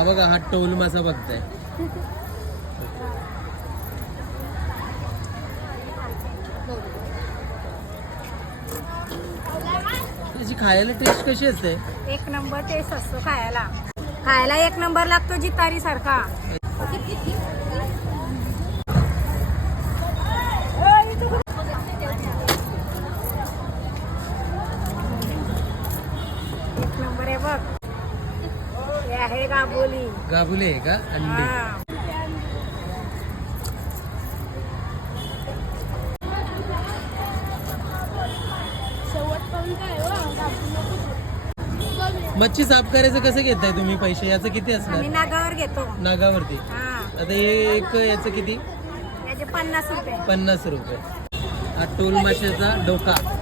हा बघा, हा टोल मासा बघताय. त्याची खायला टेस्ट कशी असते? एक नंबर टेस्ट असतो खायला. खायला एक नंबर लागतो जितारी सारखा. एक नंबर आहे बघ. हे आहे गाबोली. गाबुले आहे का? अंडी. हा. मच्छी साफ करायचं कसं घेताय तुम्ही पैसे? याचं किती आम्ही असणार? नागावर घेतो. नागावरती. हा. आता हे एक याचं किती? याचे 50 रुपये. 50 रुपये. हा टोल माशाचा डोका.